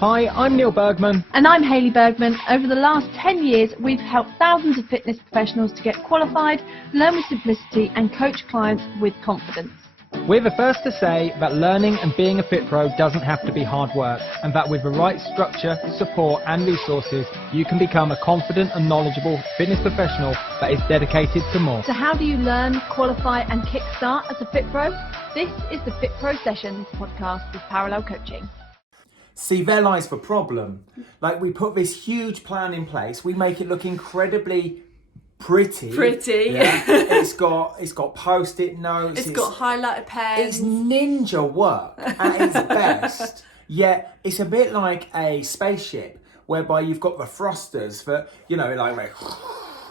Hi, I'm Neil Bergman. And I'm Hayley Bergman. Over the last 10 years, we've helped thousands of fitness professionals to get qualified, learn with simplicity, and coach clients with confidence. We're the first to say that learning and being a fit pro doesn't have to be hard work, and that with the right structure, support and resources, you can become a confident and knowledgeable fitness professional that is dedicated to more. So how do you learn, qualify and kickstart as a fit pro? This is the FITPRO Session Podcast with Parallel Coaching. See, there lies the problem. Like, we put this huge plan in place, we make it look incredibly pretty. Yeah. It's got post-it notes. It's got highlighter pens. It's ninja work at its best. Yet it's a bit like a spaceship, whereby you've got the thrusters for, like,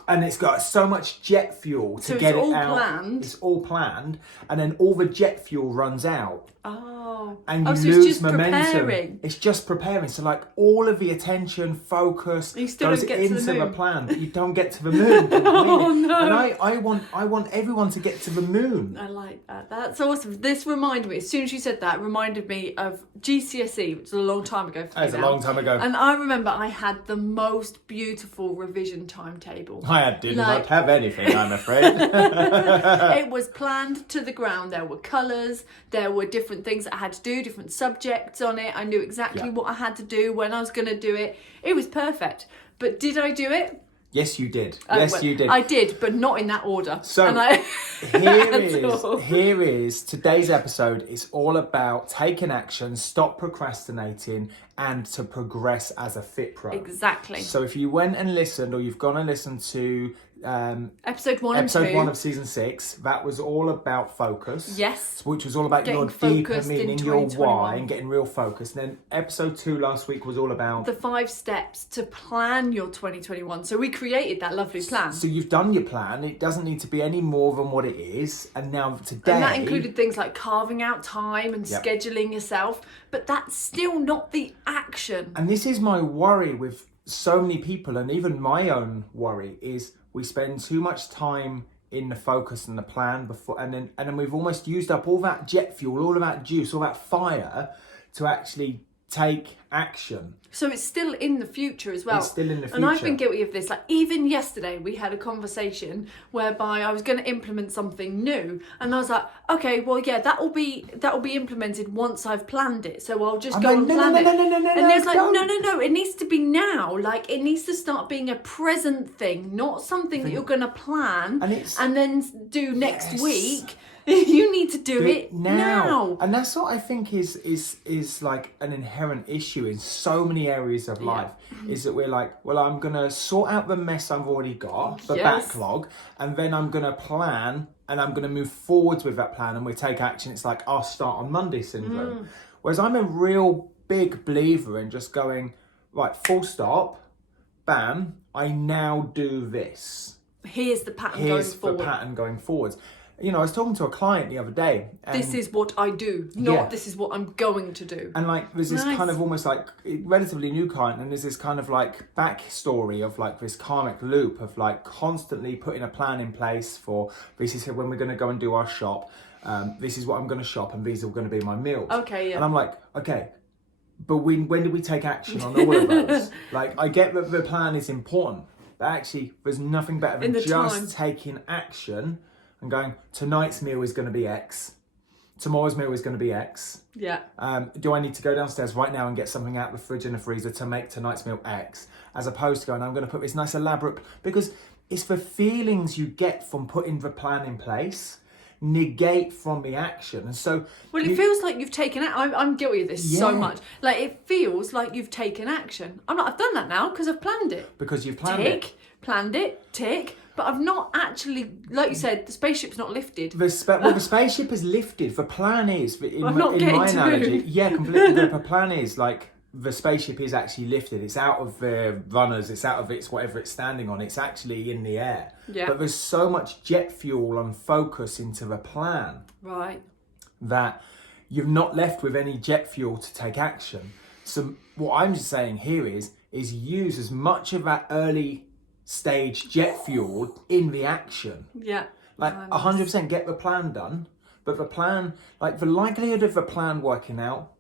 and it's got so much jet fuel to get it out. Planned. It's all planned, and then all the jet fuel runs out. Oh. And you so lose it's just momentum. Preparing. It's just preparing. So, like, all of the attention, focus goes into the plan, but you don't get to the moon. Oh no! And I want everyone to get to the moon. I like that. That's awesome. This reminded me. As soon as you said that, it reminded me of GCSE, which was a long time ago. That was a long time ago. And I remember I had the most beautiful revision timetable. I did not have anything, I'm afraid. It was planned to the ground. There were colours. There were different things that I had to do, different subjects on it. I knew exactly what I had to do, when I was going to do it. It was perfect. But did I do it? Yes, you did. You did. I did, but not in that order. So here is today's episode. It's all about taking action, stop procrastinating, and to progress as a fit pro. Exactly. So if you went and listened, or you've gone and listened to episode 1 and 2. Episode 1 of season 6, that was all about focus. Yes. Which was all about getting your deeper meaning, your 2021. why, and getting real focus. And then episode 2 last week was all about the 5 steps to plan your 2021. So we created that lovely plan. So you've done your plan. It doesn't need to be any more than what it is. And now today... And that included things like carving out time and scheduling yourself. But that's still not the action. And this is my worry with so many people, and even my own worry, is we spend too much time in the focus and the plan before, and then we've almost used up all that jet fuel, all of that juice, all that fire to actually take action. So it's still in the future as well. It's still in the future. And I've been guilty of this. Like, even yesterday we had a conversation whereby I was going to implement something new, and I was like, okay, well, yeah, that'll be implemented once I've planned it. So I'll just go and plan it. And there's like, no, it needs to be now. Like, it needs to start being a present thing, not something that you're going to plan and then do next week. You need to do it now. And that's what I think is like an inherent issue in so many areas of life, is that we're like, well, I'm going to sort out the mess I've already got, the backlog, and then I'm going to plan, and I'm going to move forwards with that plan, and we take action. It's like, I'll start on Monday syndrome. Whereas I'm a real big believer in just going, right, full stop, bam, I now do this. Here's the pattern going forwards. I was talking to a client the other day. And this is what I do, not this is what I'm going to do. And like, there's this kind of almost like relatively new client, and there's this kind of like backstory of like this karmic loop of like constantly putting a plan in place for, this is when we're going to go and do our shop. This is what I'm going to shop, and these are going to be my meals. Okay, yeah. And I'm like, okay, but when do we take action on all of those? Like, I get that the plan is important, but actually there's nothing better than just taking action and going, tonight's meal is going to be X. Tomorrow's meal is going to be X. Yeah. Do I need to go downstairs right now and get something out of the fridge and the freezer to make tonight's meal X? As opposed to going, I'm going to put this nice elaborate... Because it's the feelings you get from putting the plan in place negate from the action. And so... Well, it feels like you've taken... I'm guilty of this so much. Like, it feels like you've taken action. I've done that now because I've planned it. Because you've planned it. Tick. Planned it. Tick. But I've not actually, like you said, the spaceship's not lifted. The spaceship is lifted. The plan is, in my analogy, completely. The plan is like the spaceship is actually lifted. It's out of the runners. It's out of its whatever it's standing on. It's actually in the air. Yeah. But there's so much jet fuel and focus into the plan, right, that you're not left with any jet fuel to take action. So what I'm just saying here is use as much of that early stage jet fuel in the action. Yeah. Like 100% get the plan done, but the plan, like the likelihood of the plan working out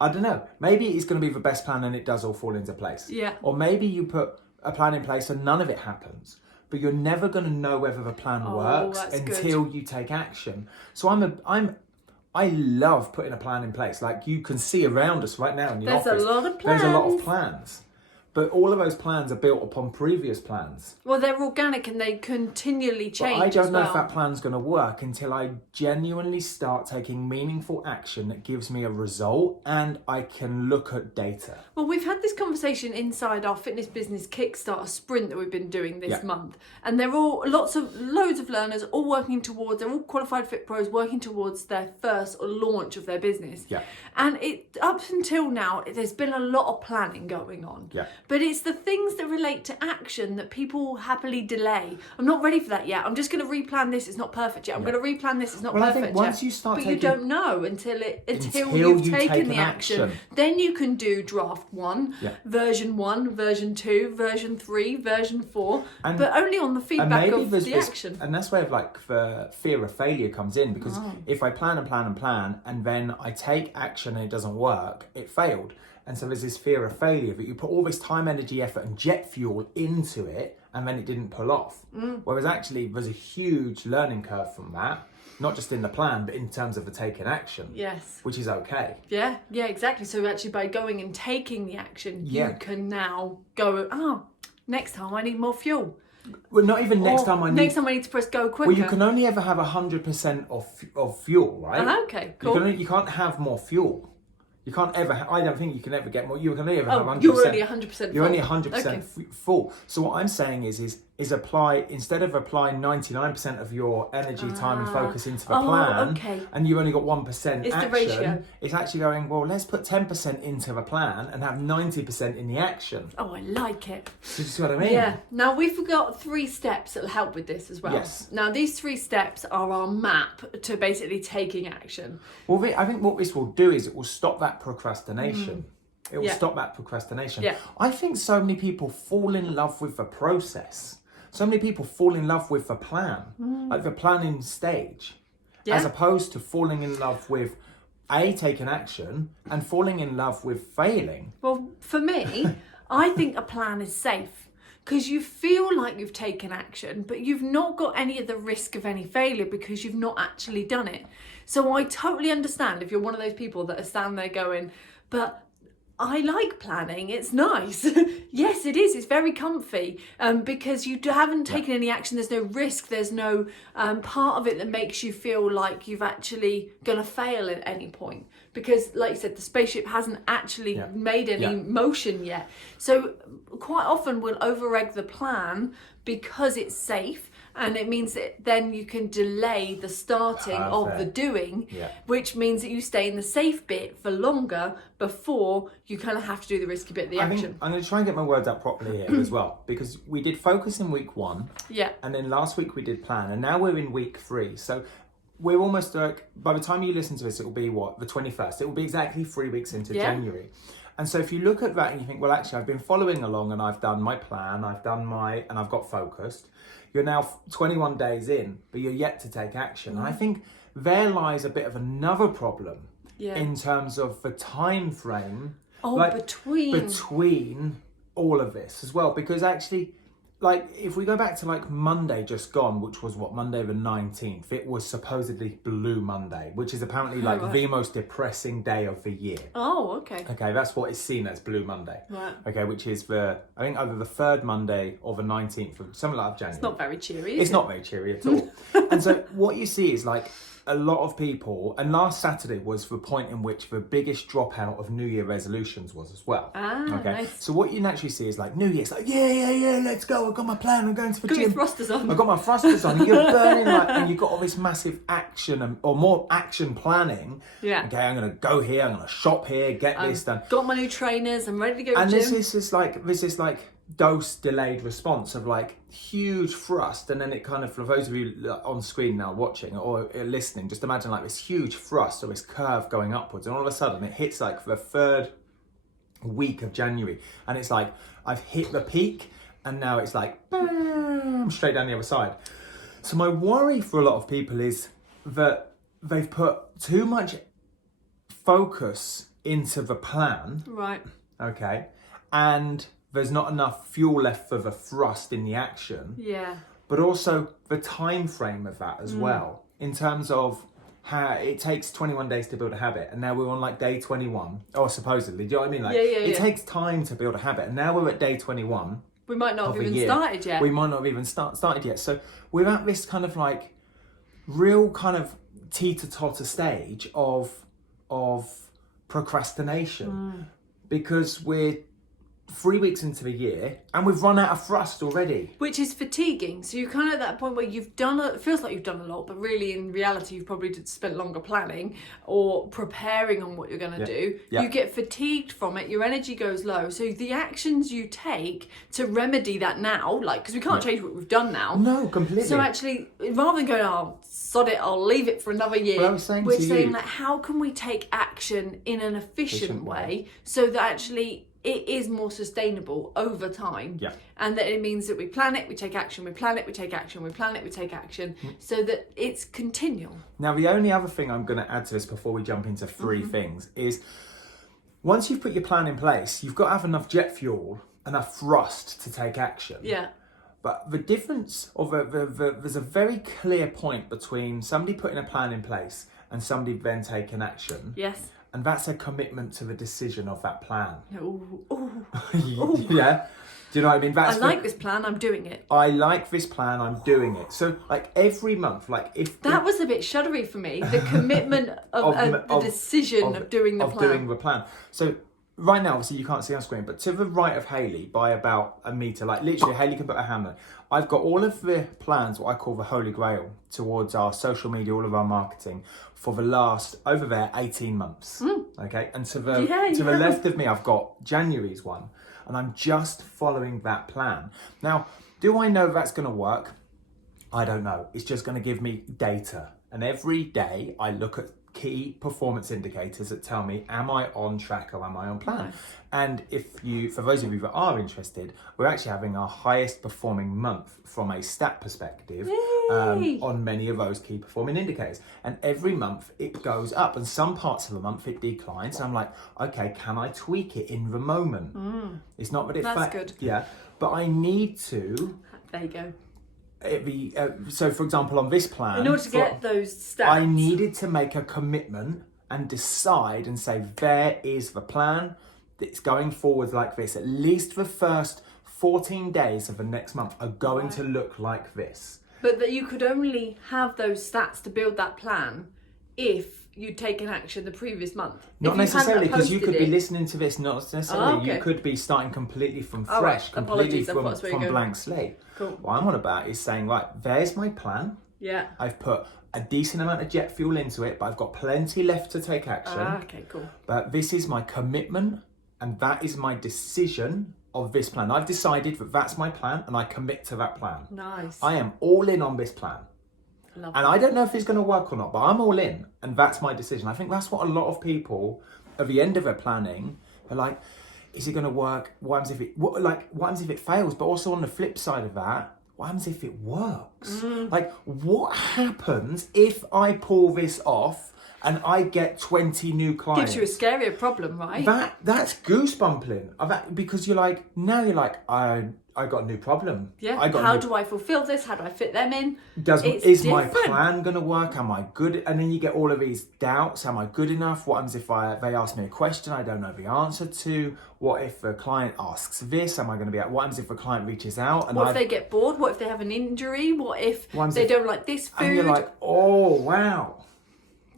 I don't know. Maybe it's going to be the best plan and it does all fall into place. Yeah. Or maybe you put a plan in place and none of it happens. But you're never going to know whether the plan works until you take action. So I love putting a plan in place. Like you can see around us right now in your office. There's a lot of plans. There's a lot of plans. But all of those plans are built upon previous plans. Well, they're organic and they continually change. But I don't know if that plan's going to work until I genuinely start taking meaningful action that gives me a result and I can look at data. Well, we've had this conversation inside our fitness business Kickstarter sprint that we've been doing this month. And they're all loads of learners all working towards, they're all qualified Fit Pros working towards their first launch of their business. Yeah. And up until now, there's been a lot of planning going on. Yeah. But it's the things that relate to action that people happily delay. I'm not ready for that yet. I'm just going to replan this. It's not perfect yet. I'm going to replan this. It's not perfect I think once yet. you start but taking... you don't know until you've taken the action. Then you can do draft 1, version 1, version 2, version 3, version 4, but only on the feedback of the action. And that's where like the fear of failure comes in, because if I plan and plan and plan and then I take action and it doesn't work, it failed. And so there's this fear of failure that you put all this time, energy, effort and jet fuel into it and then it didn't pull off. Whereas actually there's a huge learning curve from that, not just in the plan, but in terms of the taking action. Yes. Which is okay. Yeah, exactly. So actually by going and taking the action, you can now go, next time I need more fuel. Well, not even next time I need to press go quicker. Well, you can only ever have 100% of fuel, right? Okay, cool. You can't have more fuel. You can't ever. I don't think you can ever get more. You can only ever have 100%. You're only 100% full. You're only 100% full. So what I'm saying is apply, instead of applying 99% of your energy, time and focus into the plan, and you've only got 1% it's action, the ratio. It's actually going, well, let's put 10% into the plan and have 90% in the action. Oh, I like it. Do you see what I mean? Yeah. Now, we've got 3 steps that'll help with this as well. Yes. Now, these 3 steps are our map to basically taking action. Well, I think what this will do is it will stop that procrastination. It will stop that procrastination. Yeah. I think so many people fall in love with the process. So many people fall in love with the plan, like the planning stage, as opposed to falling in love with taking action and falling in love with failing. Well, for me, I think a plan is safe because you feel like you've taken action, but you've not got any of the risk of any failure because you've not actually done it. So I totally understand if you're one of those people that are standing there going, but I like planning, it's nice. Yes, it is, it's very comfy because you haven't taken any action, there's no risk, there's no part of it that makes you feel like you've actually going to fail at any point. Because like you said, the spaceship hasn't actually made any motion yet. So quite often we'll over-egg the plan because it's safe. And it means that then you can delay the starting of the doing, which means that you stay in the safe bit for longer before you kind of have to do the risky bit, the action. I'm going to try and get my words out properly here as well, because we did focus in week 1, and then last week we did plan, and now we're in week 3. So we're almost by the time you listen to this, it will be the 21st. It will be exactly 3 weeks into January. And so if you look at that and you think, well, actually, I've been following along and I've done my plan, and I've got focused. You're now 21 days in, but you're yet to take action. And I think there lies a bit of another problem in terms of the time frame between all of this as well. Because actually, like, if we go back to like Monday just gone, which was Monday the 19th, it was supposedly Blue Monday, which is apparently the most depressing day of the year. Oh, okay. Okay, that's what it's seen as, Blue Monday. Right. Okay, which is I think either the 3rd Monday or the 19th of something like January. It's not very cheery, It's not very cheery at all. And so what you see is like a lot of people, and last Saturday was the point in which the biggest dropout of New Year resolutions was as well. Okay. Nice. So what you naturally see is like New Year's, like yeah, let's go. I've got my plan. I'm going to the gym. Got your thrusters on. I've got my thrusters on. And you're burning and you've got all this massive action or more action planning. Yeah. Okay, I'm going to go here. I'm going to shop here. Get this done. Got my new trainers. I'm ready to go to the gym. This is like dose delayed response of like huge thrust, and then it kind of, for those of you on screen now watching or listening, just imagine like this huge thrust or this curve going upwards, and all of a sudden it hits like the 3rd week of January, and it's like I've hit the peak, and now it's like boom, straight down the other side. So my worry for a lot of people is that they've put too much focus into the plan, Right. okay, and there's not enough fuel left for the thrust in the action, Yeah. but also the time frame of that as well, in terms of how it takes 21 days to build a habit, and now we're on like day 21, or supposedly, do you know what I mean? Like, it takes time to build a habit, and now we're at day 21. We might not have even started yet. We might not have even started yet. So we're at this kind of like real kind of teeter-totter stage of procrastination, because we're 3 weeks into the year and we've run out of thrust already. Which is fatiguing. So you're kind of at that point where you've done, it feels like you've done a lot, but really in reality you've probably spent longer planning or preparing on what you're going to do. You get fatigued from it, your energy goes low. So the actions you take to remedy that now, like, because we can't change what we've done now. No, completely. So actually, rather than going, oh, sod it, I'll leave it for another year, we're saying like, how can we take action in an efficient way so that actually it is more sustainable over time, and that it means that we plan it, we take action, we plan it, we take action, we plan it, we take action, so that it's continual. Now, the only other thing I'm going to add to this before we jump into three things is, once you've put your plan in place, you've got to have enough jet fuel, enough thrust to take action. Yeah. But the difference, or there's a very clear point between somebody putting a plan in place and somebody then taking action. Yes. And that's a commitment to the decision of that plan. Ooh. Yeah. Do you know what I mean? I like this plan, I'm doing it. I like this plan, I'm doing it. So, like, every month, like, if... That was a bit shuddery for me, the commitment of the decision of doing the plan. Doing the plan. So, right now, obviously, you can't see on screen, but to the right of Hayley, by about a metre, like, literally, Hayley can put a hand on it. I've got all of the plans, what I call the Holy Grail, towards our social media, all of our marketing, for the last, over there, 18 months. Okay? And to the left of me, I've got January's one. And I'm just following that plan. Now, do I know that's going to work? I don't know. It's just going to give me data. And every day I look at key performance indicators that tell me, am I on track or am I on plan? Nice. And for those of you that are interested, we're actually having our highest performing month from a stat perspective on many of those key performing indicators. And every month it goes up, and some parts of the month it declines. So I'm like, okay, can I tweak it in the moment? It's not that it's that's good. Yeah, but I need to. There you go. So, for example, on this plan, in order to get those stats, I needed to make a commitment and decide and say, there is the plan. It's going forward like this. At least the first 14 days of the next month are going to look like this. But that you could only have those stats to build that plan if you'd taken action the previous month. Not necessarily, because you could be listening to this, not necessarily. Oh, okay. You could be starting completely from fresh, completely from blank slate. Cool. What I'm on about is saying, right, there's my plan. Yeah. I've put a decent amount of jet fuel into it, but I've got plenty left to take action. Okay, cool. But this is my commitment, and that is my decision of this plan. I've decided that that's my plan, and I commit to that plan. Nice. I am all in on this plan. And I don't know if it's going to work or not, but I'm all in, and that's my decision. I think that's what a lot of people, at the end of their planning, are like, is it going to work? What happens if it fails? But also on the flip side of that, what happens if it works? Like, what happens if I pull this off and I get 20 new clients? Gives you a scarier problem, right? That's goosebumping. Because you're like, I got a new problem. Yeah. How do I fulfill this? How do I fit them in? Is my plan going to work? Am I good? And then you get all of these doubts. Am I good enough? What happens if they ask me a question I don't know the answer to? What if a client asks this? Am I going to be out? What happens if a client reaches out? And what if they get bored? What if they have an injury? What if they don't like this food? And you're like, oh, wow.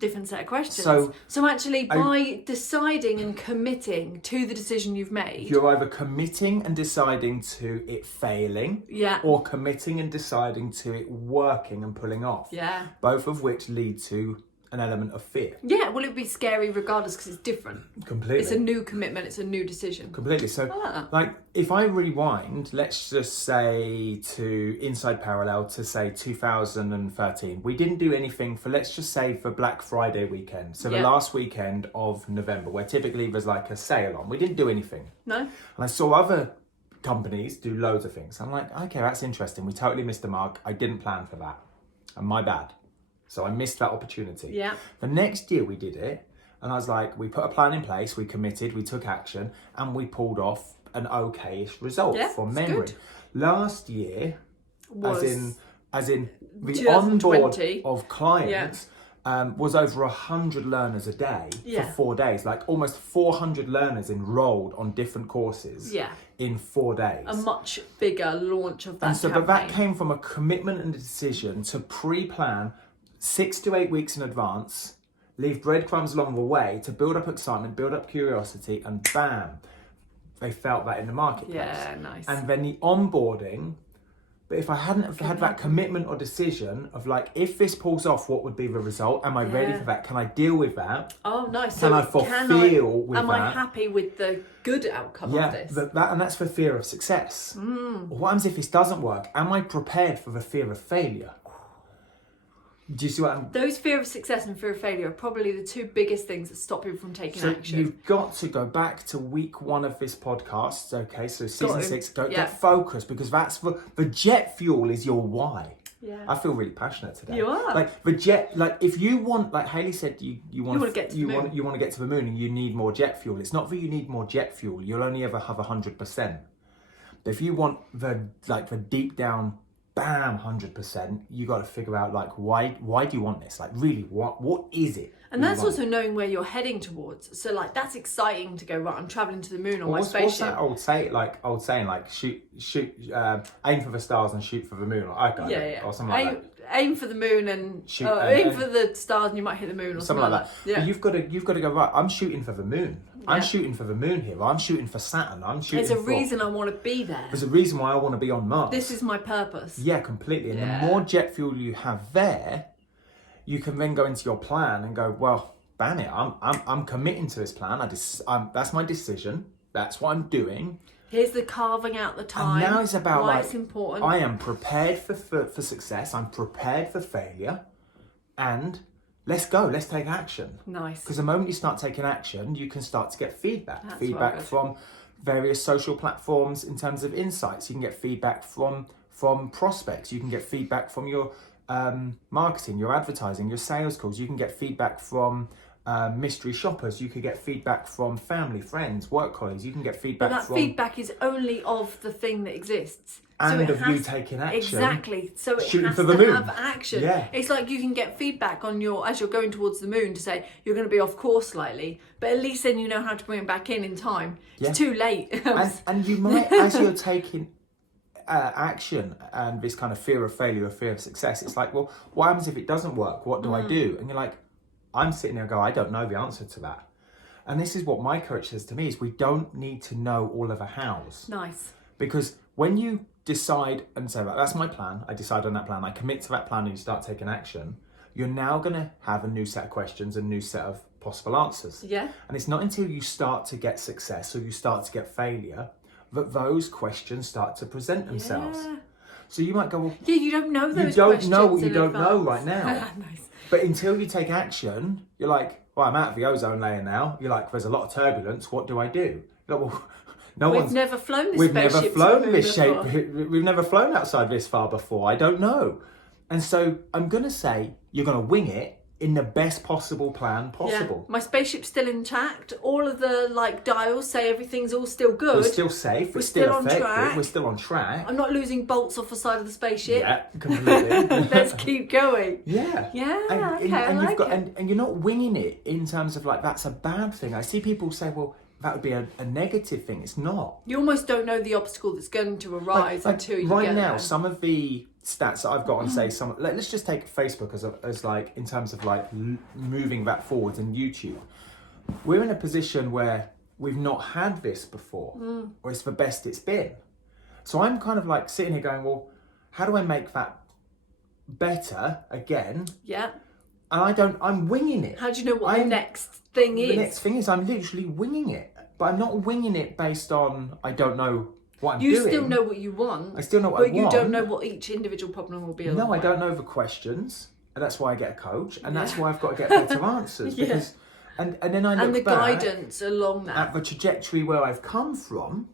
Different set of questions. So actually, by deciding and committing to the decision you've made, you're either committing and deciding to it failing, or committing and deciding to it working and pulling off. Both of which lead to an element of fear. Yeah, well, it'd be scary regardless because it's different. Completely. It's a new commitment. It's a new decision. Completely. So, like, if I rewind, let's just say to Inside Parallel to say 2013, we didn't do anything for, let's just say, for Black Friday weekend. So the last weekend of November, where typically there's like a sale on. We didn't do anything. No. And I saw other companies do loads of things. I'm like, okay, that's interesting. We totally missed the mark. I didn't plan for that. And my bad. So I missed that opportunity. Yeah. The next year we did it, And I was like, we put a plan in place, we committed, we took action, and we pulled off an okay-ish result from memory. Good. Last year, as in the 2020. onboard of clients was over 100 learners a day for 4 days. Like almost 400 learners enrolled on different courses in 4 days. A much bigger launch of that And so campaign. but that came from a commitment and a decision to pre-plan 6 to 8 weeks in advance, leave breadcrumbs along the way to build up excitement, build up curiosity, and bam, they felt that in the marketplace. Yeah, nice. And then the onboarding, but if I hadn't have had that commitment or decision of like, if this pulls off, what would be the result? Am I ready for that? Can I deal with that? Oh, nice. Can I fulfill with am that? I happy with the good outcome of this? And that's for fear of success. What happens if this doesn't work? Am I prepared for the fear of failure? Do you see what I'm... Those fear of success and fear of failure are probably the two biggest things that stop people from taking action. You've got to go back to week 1 of this podcast, okay? So season 6, get focused, because that's the jet fuel is your why. Yeah. I feel really passionate today. You are. Like the jet, like if you want, like Hayley said, you want to get to the moon. You want to get to the moon, and you need more jet fuel. It's not that you need more jet fuel. You'll only ever have 100%. But if you want the deep down, bam, 100%, you got to figure out like why do you want this? Like really, what is it? And that's also knowing where you're heading towards. So like that's exciting to go, right, I'm traveling to the moon on my spaceship. What's that old saying? Like shoot, aim for the stars and shoot for the moon. Or something like that. Aim for the moon and aim for the stars and you might hit the moon or something like that. Yeah. But you've got to go, right, I'm shooting for the moon. I'm shooting for the moon here. I'm shooting for Saturn. There's a reason I want to be there. There's a reason why I want to be on Mars. This is my purpose. Yeah, completely. And the more jet fuel you have there, you can then go into your plan and go, well, bam it. I'm committing to this plan. That's my decision. That's what I'm doing. Here's the carving out the time. And now it's about why it's important. I am prepared for success. I'm prepared for failure. And let's go. Let's take action. Nice. Because the moment you start taking action, you can start to get feedback. Feedback from various social platforms in terms of insights. You can get feedback from prospects. You can get feedback from your marketing, your advertising, your sales calls. You can get feedback from mystery shoppers. You could get feedback from family, friends, work colleagues. You can get feedback but that feedback is only of the thing that exists. And so of you taking action. Exactly. So it shooting has for the to moon. have action. Yeah. It's like you can get feedback on as you're going towards the moon to say you're going to be off course slightly, but at least then you know how to bring it back in time. It's too late. and you might, as you're taking action and this kind of fear of failure or fear of success, it's like, well, what happens if it doesn't work? What do I do? And you're like, I'm sitting there and go, I don't know the answer to that. And this is what my coach says to me is we don't need to know all of the hows. Nice. Because when you decide and say, right, that's my plan, I decide on that plan, I commit to that plan and you start taking action, you're now going to have a new set of questions, a new set of possible answers. Yeah. And it's not until you start to get success or you start to get failure that those questions start to present themselves. Yeah. So you might go, well, you don't know those questions. You don't know what you don't know right now. Nice. But until you take action, you're like, well, I'm out of the ozone layer now. You're like, there's a lot of turbulence. What do I do? You're like, well, We've never flown this We've never flown this before. We've never flown outside this far before. I don't know. And so I'm going to say you're going to wing it in the best possible plan possible. Yeah. My spaceship's still intact. All of the dials say everything's all still good. We're still safe. We're still on effective. track. We're still on track. I'm not losing bolts off the side of the spaceship. Yeah, completely. Let's keep going. Yeah. Yeah. And you're not winging it in terms of that's a bad thing. I see people say, well, that would be a negative thing. It's not. You almost don't know the obstacle that's going to arise until you right get now, there. some of the stats that I've got on, say, let's just take Facebook as in terms of moving that forwards and YouTube. We're in a position where we've not had this before, or it's the best it's been. So I'm kind of sitting here going, well, how do I make that better again? Yeah. And I'm winging it. How do you know what the next thing is? The next thing is I'm literally winging it. But I'm not winging it based on, I don't know what I'm doing. You still know what you want. I still know what I want. But you don't know what each individual problem will be. No, I don't know the questions. And that's why I get a coach. And that's why I've got to get better answers. Because, and then I look back guidance along that. At the trajectory where I've come from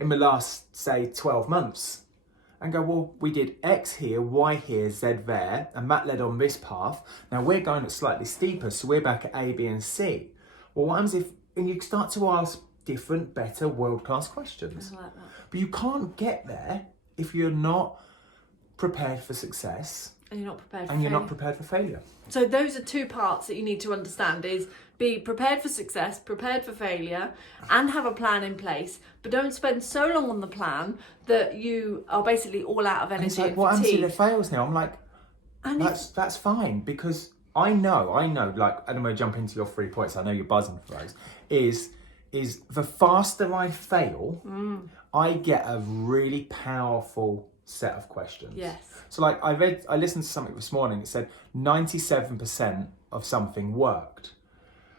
in the last, say, 12 months. And go, well, we did X here, Y here, Z there, and that led on this path. Now we're going at slightly steeper, so we're back at A, B, and C. Well, what happens and you start to ask different, better, world-class questions. I like that. But you can't get there if you're not prepared for success. And you're not prepared for And you're failure. not prepared for failure. So those are two parts that you need to understand is be prepared for success, prepared for failure, and have a plan in place. But don't spend so long on the plan that you are basically all out of energy And it's like, and what happens if fatigue. it fails now? I'm like, And that's fine, because I know, like, and I'm going to jump into your 3 points, I know you're buzzing for those, is the faster I fail, I get a really powerful set of questions. Yes. So like I listened to something this morning, it said 97% of something worked.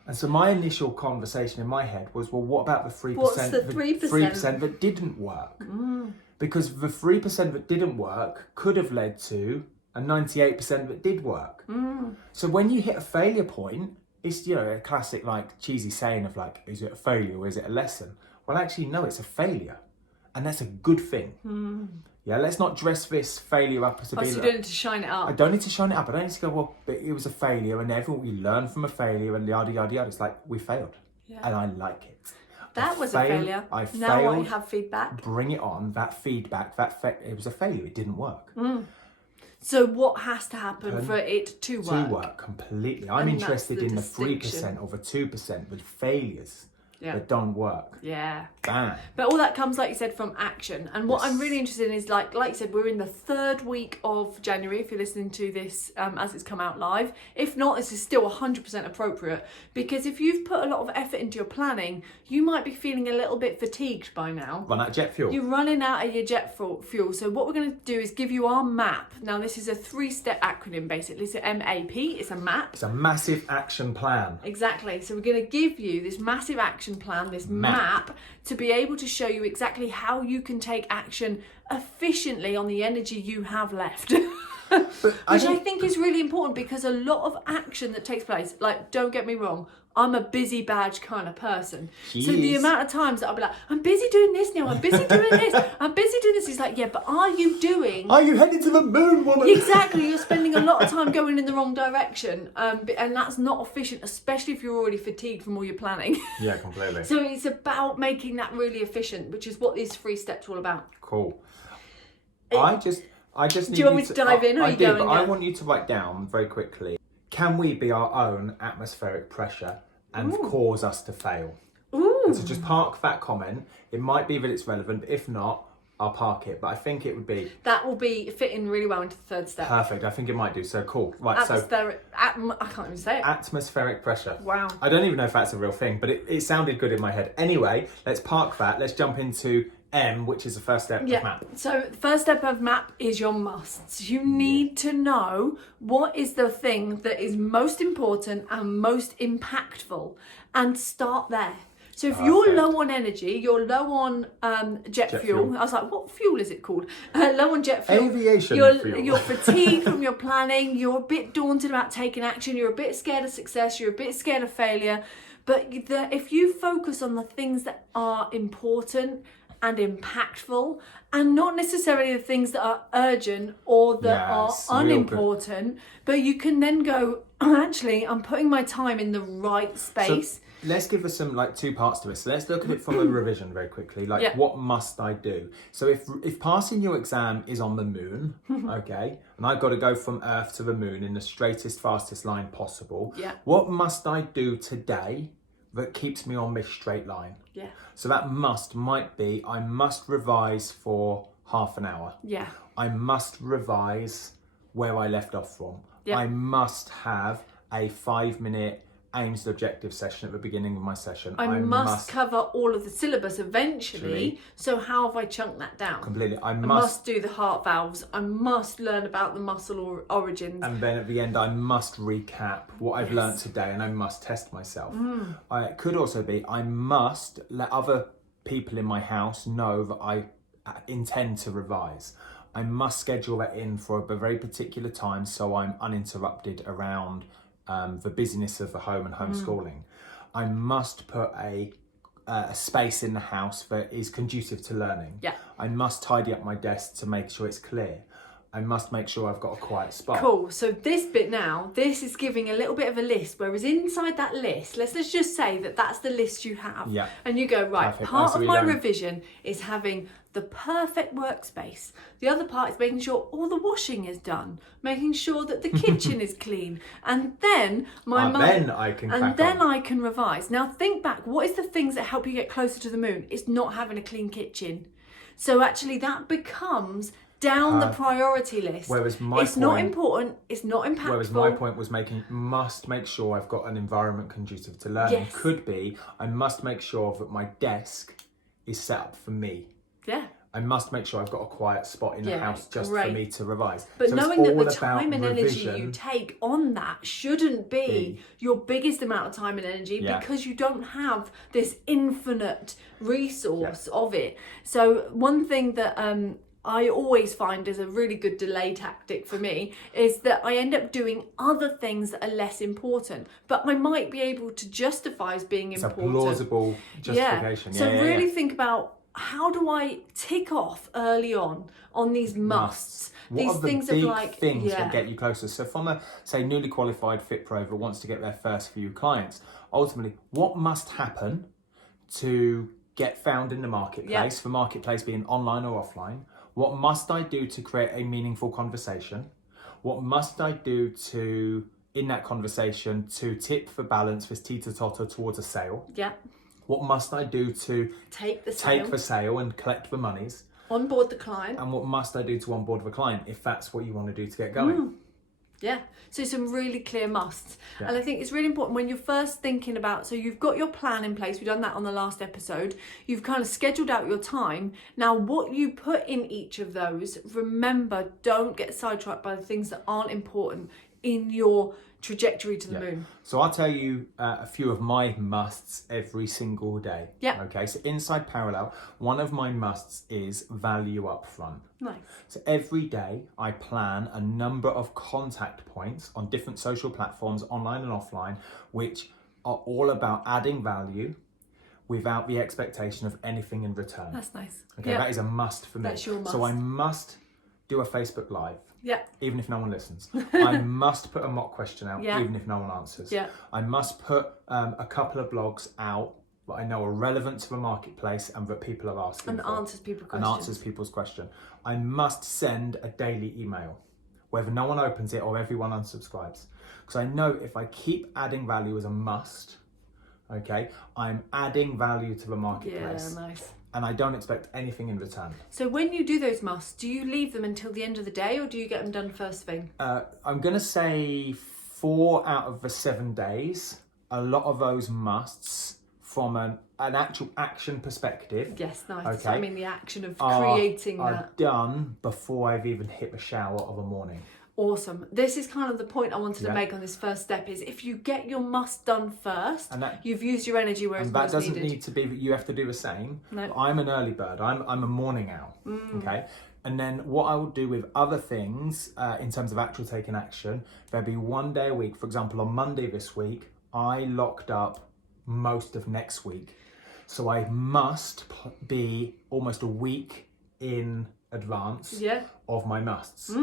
And so my initial conversation in my head was, well, what about the 3%? What's the 3%? 3% that didn't work. Because the 3% that didn't work could have led to a 98% that did work. So when you hit a failure point, it's, you know, a classic like cheesy saying of like, is it a failure or is it a lesson? Well, actually, no, it's a failure. And that's a good thing. Yeah, let's not dress this failure up as a so you don't need to shine it up. I don't need to shine it up. I don't need to go, well, but it was a failure and everyone, we learn from a failure and yada, yada, yada. It's like, we failed. Yeah. And I like it. That was a failure. I now failed. I have feedback. Bring it on. That feedback, it was a failure. It didn't work. So what has to happen for it to work? To work completely. I'm And that's interested the in the distinction. 3% or the 2% with failures Yeah. that don't work. Yeah. Bam. But all that comes, like you said, from action. And what I'm really interested in is, like you said, we're in the 3rd week of January, if you're listening to this as it's come out live. If not, this is still 100% appropriate. Because if you've put a lot of effort into your planning, you might be feeling a little bit fatigued by now. Run out of jet fuel. You're running out of your jet fuel. So what we're going to do is give you our map. Now, this is a 3-step acronym, basically. So MAP, it's a map. It's a massive action plan. Exactly. So we're going to give you this massive action plan, this map, to be able to show you exactly how you can take action efficiently on the energy you have left. Which I think is really important, because a lot of action that takes place, like, don't get me wrong, I'm a busy badge kind of person. So the amount of times that I'll be like, I'm busy doing this now, I'm busy doing this, I'm busy doing this. It's like, yeah, but are you doing... Are you headed to the moon, woman? Exactly, you're spending a lot of time going in the wrong direction. And that's not efficient, especially if you're already fatigued from all your planning. Yeah, completely. So it's about making that really efficient, which is what these 3 steps are all about. Cool. I just need Do you want me to dive in, or I are you do, going? but I want you to write down very quickly. Can we be our own atmospheric pressure and cause us to fail? Ooh. So just park that comment. It might be that it's relevant, but if not, I'll park it. But I think it would be... That will be fitting really well into the 3rd step. Perfect. I think it might do. So cool. Right, I can't even say it. Atmospheric pressure. Wow. I don't even know if that's a real thing, but it sounded good in my head. Anyway, let's park that. Let's jump into M, which is the first step of map. So the first step of map is your musts. You need to know what is the thing that is most important and most impactful, and start there. So if you're low on energy, you're low on jet fuel. I was like, what fuel is it called? Low on jet fuel. Aviation fuel. You're fatigued from your planning. You're a bit daunted about taking action. You're a bit scared of success. You're a bit scared of failure. But if you focus on the things that are important and impactful, and not necessarily the things that are urgent or that are unimportant, but you can then go, actually, I'm putting my time in the right space. So let's give us some 2 parts to this. So let's look at it from a revision very quickly. What must I do? So if passing your exam is on the moon, okay, and I've got to go from Earth to the moon in the straightest, fastest line possible, what must I do today that keeps me on this straight line? Yeah. So that might be, I must revise for half an hour. Yeah. I must revise where I left off from. Yeah. I must have a 5-minute aims and objectives session at the beginning of my session. I must cover all of the syllabus eventually. So how have I chunked that down? Completely. I must do the heart valves. I must learn about the muscle origins. And then at the end, I must recap what I've learned today, and I must test myself. It could also be, I must let other people in my house know that I intend to revise. I must schedule that in for a very particular time so I'm uninterrupted around the busyness of the home and homeschooling. I must put a space in the house that is conducive to learning. Yeah. I must tidy up my desk to make sure it's clear. I must make sure I've got a quiet spot. Cool. So this bit now, this is giving a little bit of a list, whereas inside that list, let's just say that that's the list you have. Yeah. And you go, right, Perfect. part I see of where my you're going. revision is having the perfect workspace. The other part is making sure all the washing is done, making sure that the kitchen is clean, and then then I can crack on. I can revise. Now think back, what is the things that help you get closer to the moon? It's not having a clean kitchen. So actually that becomes down the priority list. Whereas it's not important, it's not impactful. Whereas my point was must make sure I've got an environment conducive to learning. Yes. Could be, I must make sure that my desk is set up for me. Yeah. I must make sure I've got a quiet spot in the house just for me to revise. But so knowing that all the time and about energy revision you take on that shouldn't be your biggest amount of time and energy because you don't have this infinite resource of it. So one thing that I always find is a really good delay tactic for me is that I end up doing other things that are less important, but I might be able to justify as being important. It's a plausible justification. So really think about, how do I tick off early on these musts? What These are the things big of like things that get you closer? So from a, say, newly qualified FITPRO that wants to get their first few clients, ultimately, what must happen to get found in the marketplace, for marketplace being online or offline? What must I do to create a meaningful conversation? What must I do to, in that conversation, to tip for balance, this teeter-totter towards a sale? Yeah. What must I do to Take the sale and collect the monies? Onboard the client. And what must I do to onboard the client if that's what you want to do to get going? Yeah, so some really clear musts. Yeah. And I think it's really important when you're first thinking about, so you've got your plan in place, we've done that on the last episode, you've kind of scheduled out your time. Now what you put in each of those, remember, don't get sidetracked by the things that aren't important in your trajectory to the moon. So I'll tell you a few of my musts every single day. Yeah. Okay, so inside Parallel, one of my musts is value up front. Nice. So every day I plan a number of contact points on different social platforms, online and offline, which are all about adding value without the expectation of anything in return. That's nice. Okay, that is a must for me. That's your must. So I must do a Facebook Live. Yeah. Even if no one listens. I must put a mock question out, even if no one answers. Yeah. I must put a couple of blogs out that I know are relevant to the marketplace and that people are asking for. Answers people's questions. And answers people's question. I must send a daily email, whether no one opens it or everyone unsubscribes. Because I know if I keep adding value as a must, okay, I'm adding value to the marketplace. Yeah, nice. And I don't expect anything in return. So when you do those musts, do you leave them until the end of the day or do you get them done first thing? I'm going to say 4 out of the 7 days, a lot of those musts from an actual action perspective. Yes, nice. Okay. So, I mean the action of creating are that. done before I've even hit the shower of a morning. Awesome. This is kind of the point I wanted to make on this first step is if you get your must done first, And that- you've used your energy where it's And that most doesn't needed. need to be that you have to do the same. No. I'm an early bird. I'm a morning owl. Okay. And then what I will do with other things in terms of actual taking action, there'll be 1 day a week. For example, on Monday this week, I locked up most of next week. So I must be almost a week in advance of my musts.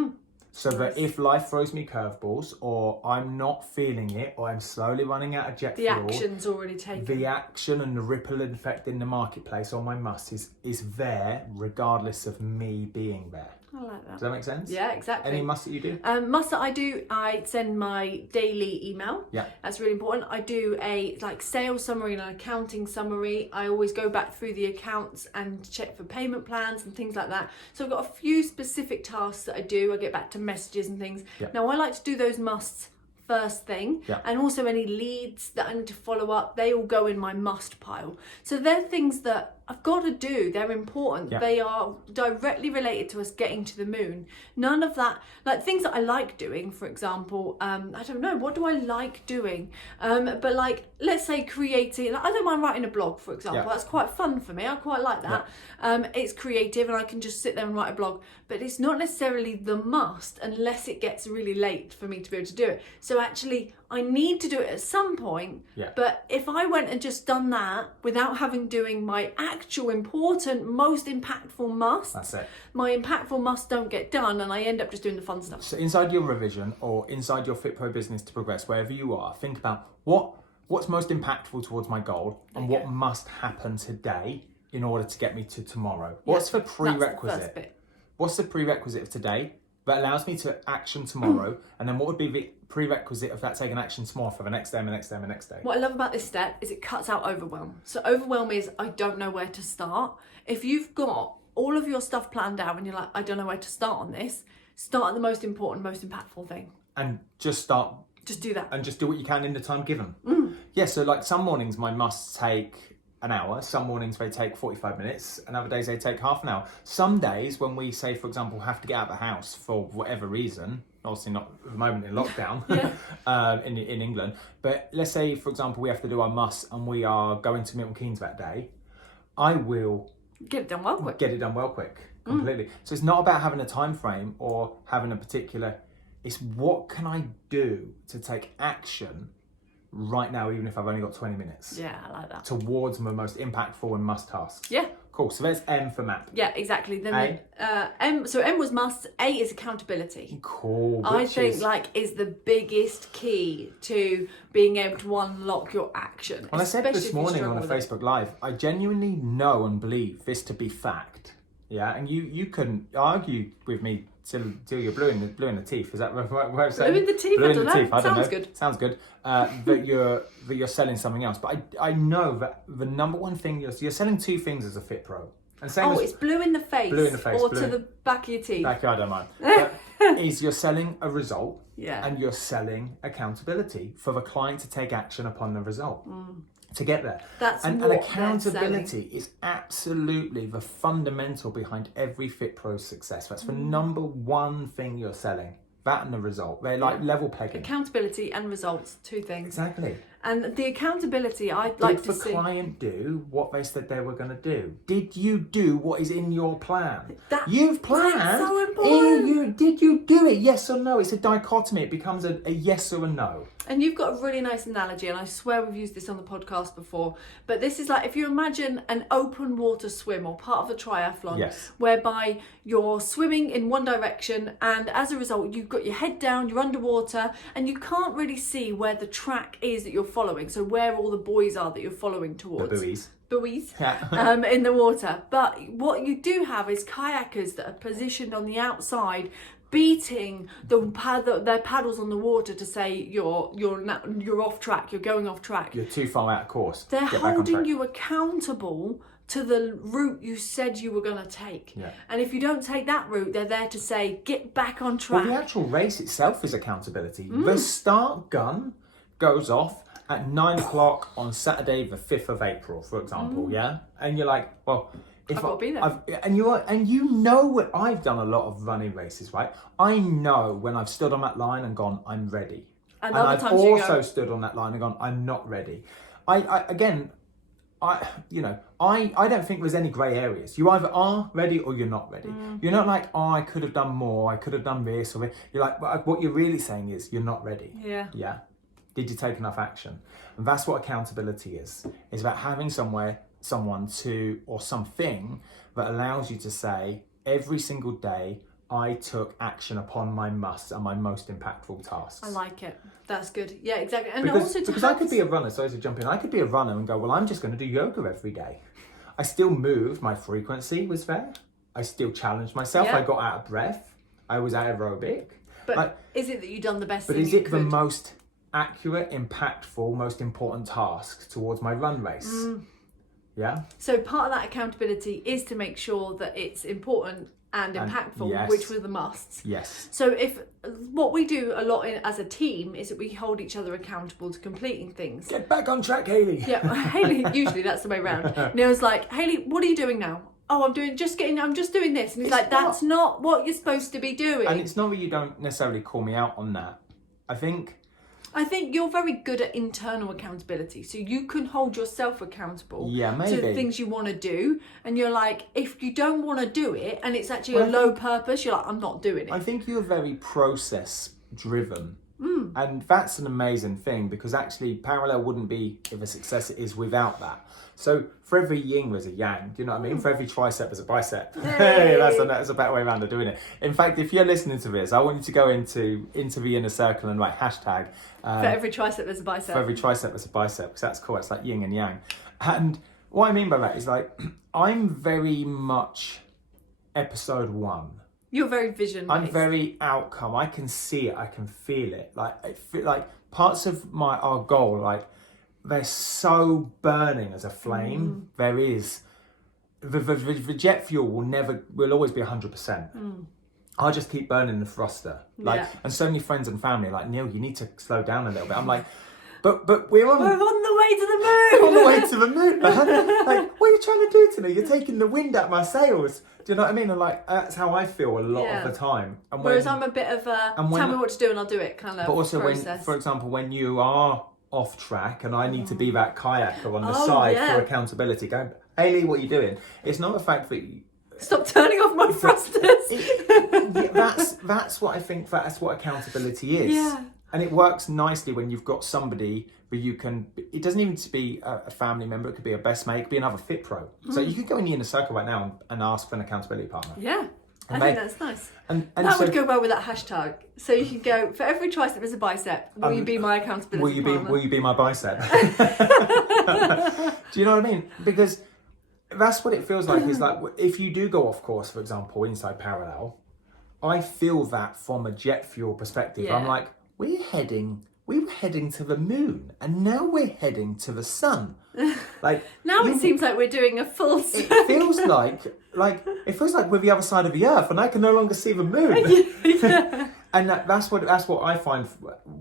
So that if life throws me curveballs or I'm not feeling it or I'm slowly running out of jet The fuel, action's already taken. the action and the ripple effect in the marketplace on my must is there regardless of me being there. I like that. Does that make sense? Yeah, exactly. Any must that you do? Must that I do, I send my daily email. Yeah. That's really important. I do a sales summary and an accounting summary. I always go back through the accounts and check for payment plans and things like that. So I've got a few specific tasks that I do. I get back to messages and things. Yeah. Now I like to do those musts first thing, and also any leads that I need to follow up, they all go in my must pile. So they're things that I've got to do. They're important. They are directly related to us getting to the moon. None of that, like things that I like doing, for example, I don't know, what do I like doing? But like, let's say creating, I don't mind writing a blog, for example. That's quite fun for me. I quite like that. It's creative and I can just sit there and write a blog, but it's not necessarily the must unless it gets really late for me to be able to do it. So So actually, I need to do it at some point. Yeah. But if I went and just done that without having doing my actual important, most impactful musts, That's it. my impactful musts don't get done, and I end up just doing the fun stuff. So inside your revision or inside your FITPRO business to progress, wherever you are, think about what's most impactful towards my goal and what must happen today in order to get me to tomorrow. What's the prerequisite? That's the first bit. What's the prerequisite of today that allows me to action tomorrow? And then what would be the prerequisite of that taking action tomorrow for the next day and the next day and the next day? What I love about this step is it cuts out overwhelm. So overwhelm is I don't know where to start. If you've got all of your stuff planned out and you're like, I don't know where to start on this, start at the most important, most impactful thing. And just start. Just do that. And just do what you can in the time given. Yeah, so like some mornings my musts take an hour, some mornings they take 45 minutes, and other days they take half an hour. Some days when we say, for example, have to get out of the house for whatever reason, obviously not at the moment in lockdown in England, but let's say, for example, we have to do our musts and we are going to Milton Keynes that day, I will get it done well quick. Completely. So it's not about having a time frame or having a particular, it's what can I do to take action right now, even if I've only got 20 minutes. Yeah, I like that. Towards my most impactful and must tasks. Yeah. Cool. So there's M for map. Yeah, exactly. Then M was must. A is accountability. Cool. I think is the biggest key to being able to unlock your action. Well, I said this morning on a Facebook Live, I genuinely know and believe this to be fact. Yeah, and you can argue with me till you're blue in the teeth. Is that what I'm saying? Blue in the teeth. Blue in the teeth. I don't know. Sounds good. Sounds good. That you're selling something else. But I know that the number one thing you're selling two things as a FITPRO. And same it's blue in the face. Blue in the face. Or to the back of your teeth. I don't mind. But is you're selling a result. Yeah. And you're selling accountability for the client to take action upon the result. To get there. And accountability is absolutely the fundamental behind every FITPRO success. That's the number one thing you're selling. That and the result. They're like level pegging. Accountability and results, two things. Exactly. And the accountability I'd like to see. Did the client do what they said they were going to do? Did you do what is in your plan? You've planned. That's so important. Did you do it? Yes or no? It's a dichotomy. It becomes a yes or a no. And you've got a really nice analogy, and I swear we've used this on the podcast before, but this is like if you imagine an open water swim or part of a triathlon, whereby you're swimming in one direction, and as a result you've got your head down, you're underwater, and you can't really see where the track is that you're following, so where all the buoys are that you're following towards. The buoys in the water. But what you do have is kayakers that are positioned on the outside, beating their paddles on the water to say you're off track, you're going off track. You're too far out of course. They're holding you accountable to the route you said you were going to take. Yeah. And if you don't take that route, they're there to say, get back on track. Well, the actual race itself is accountability. The start gun goes off at 9 o'clock on Saturday, the 5th of April, for example, yeah? And you're like, well, I've got to be there. And you know what, I've done a lot of running races, right? I know when I've stood on that line and gone, I'm ready. And I've also stood on that line and gone, I'm not ready. I don't think there's any grey areas. You either are ready or you're not ready. You're not like, I could have done more, I could have done this or that. You're like, what you're really saying is you're not ready. Yeah. Did you take enough action? And that's what accountability is. It's about having someone or something that allows you to say, every single day, I took action upon my musts and my most impactful tasks. I like it. That's good. Yeah, exactly. And because I could be a runner, sorry to jump in, I could be a runner and go, well, I'm just going to do yoga every day. I still moved, my frequency was there. I still challenged myself. I got out of breath. I was aerobic. But is it that you've done the best thing you could? But is it the most accurate, impactful, most important task towards my run race? Yeah. So part of that accountability is to make sure that it's important and impactful, which were the musts. Yes. So if what we do a lot as a team is that we hold each other accountable to completing things. Get back on track, Hayley. Yeah, Hayley. Usually that's the way around. Neil's like, Hayley, what are you doing now? Oh, I'm just doing this, and he's like, that's not what you're supposed to be doing. And it's not that you don't necessarily call me out on that. I think you're very good at internal accountability, so you can hold yourself accountable to the things you want to do, and you're like, if you don't want to do it and it's actually a low purpose, you're like, I'm not doing it. I think you're very process driven And that's an amazing thing, because actually parallel wouldn't be if a success it is without that. So for every yin there's a yang, do you know what I mean? For every tricep there's a bicep. Hey, that's a better way around of doing it. In fact, if you're listening to this, I want you to go into the inner circle and write hashtag. For every tricep there's a bicep. For every tricep there's a bicep, because that's cool. It's like yin and yang. And what I mean by that is, like, I'm very much episode 1. You're very vision-based. I'm very outcome. I can see it. I can feel it. Like parts of our goal, like, they're so burning as a flame. There is the jet fuel will always be 100%. I'll just keep burning the thruster. And so many friends and family are like, Neale, you need to slow down a little bit. I'm like, but we're on the way to the moon. We're on the way to the moon, man. Like, what are you trying to do to me? You're taking the wind out my sails. Do you know what I mean? And like, that's how I feel a lot of the time. And whereas I'm a bit of a tell me what to do and I'll do it kind of But also process. for example, when you are off track and I need to be that kayaker on the side for accountability, going, Hayley, what are you doing? It's not the fact that you... Stop turning off my thrusters. That's what I think, that's what accountability is. Yeah. And it works nicely when you've got somebody who you can, it doesn't even need to be a family member, it could be a best mate, it could be another FITPRO. So you could go in the inner circle right now and ask for an accountability partner. Yeah, I think that's nice. And that would go well with that hashtag. So you can go, for every tricep there's a bicep, will you be my accountability partner? Will you be my bicep? Do you know what I mean? Because that's what it feels like. Is like, if you do go off course, for example, inside parallel, I feel that from a jet fuel perspective. I'm like, we were heading to the moon, and now we're heading to the sun. Like now it seems like we're doing a full circle. It feels like we're the other side of the earth, and I can no longer see the moon. And that's what I find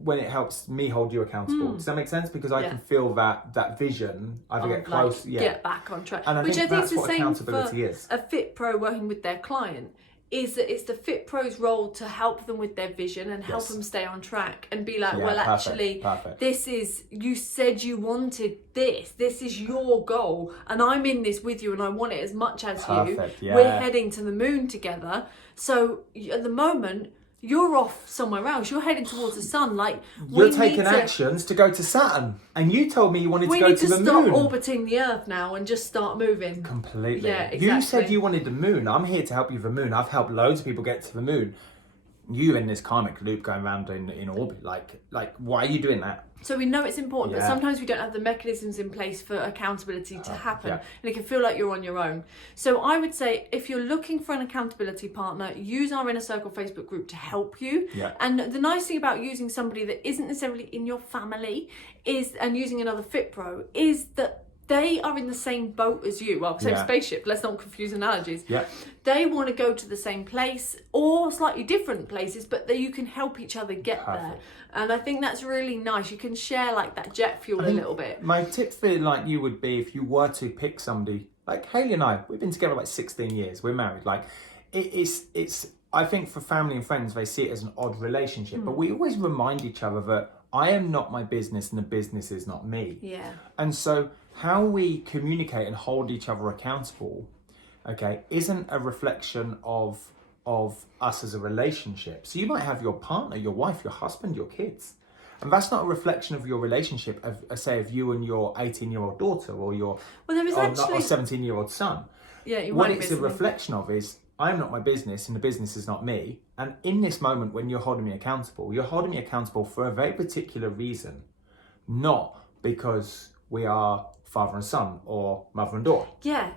when it helps me hold you accountable. Does that make sense? Because I can feel that vision. I get close, get back on track. And Which I think that's is the what same accountability for is. A FITPRO working with their client. Is that it's the FITPRO's role to help them with their vision and help them stay on track and be like, actually, this is, you said you wanted this is your goal, and I'm in this with you and I want it as much as you. We're heading to the moon together. So at the moment, you're off somewhere else. You're heading towards the sun. Like, you're taking actions to go to Saturn, and you told me you wanted to go to the moon. We need to stop orbiting the Earth now and just start moving. Completely. Yeah, exactly. You said you wanted the moon. I'm here to help you with the moon. I've helped loads of people get to the moon. You in this karmic loop going around in orbit. Like, why are you doing that? So we know it's important, but sometimes we don't have the mechanisms in place for accountability to happen. And it can feel like you're on your own. So I would say, if you're looking for an accountability partner, use our Inner Circle Facebook group to help you. And the nice thing about using somebody that isn't necessarily in your family and using another FITPRO is that they are in the same boat as you. Well, same spaceship, let's not confuse analogies. They want to go to the same place or slightly different places, but you can help each other get there. And I think that's really nice. You can share like that jet fuel a little bit. My tip for like you would be, if you were to pick somebody, like Hayley and I, we've been together like 16 years. We're married. Like it's I think for family and friends, they see it as an odd relationship, but we always remind each other that I am not my business and the business is not me. And so how we communicate and hold each other accountable, isn't a reflection of us as a relationship. So you might have your partner, your wife, your husband, your kids, and that's not a reflection of your relationship of say of you and your 18-year-old daughter or your 17-year-old son. What it's a reflection of is, I'm not my business and the business is not me. And in this moment when you're holding me accountable for a very particular reason, not because we are father and son or mother and daughter.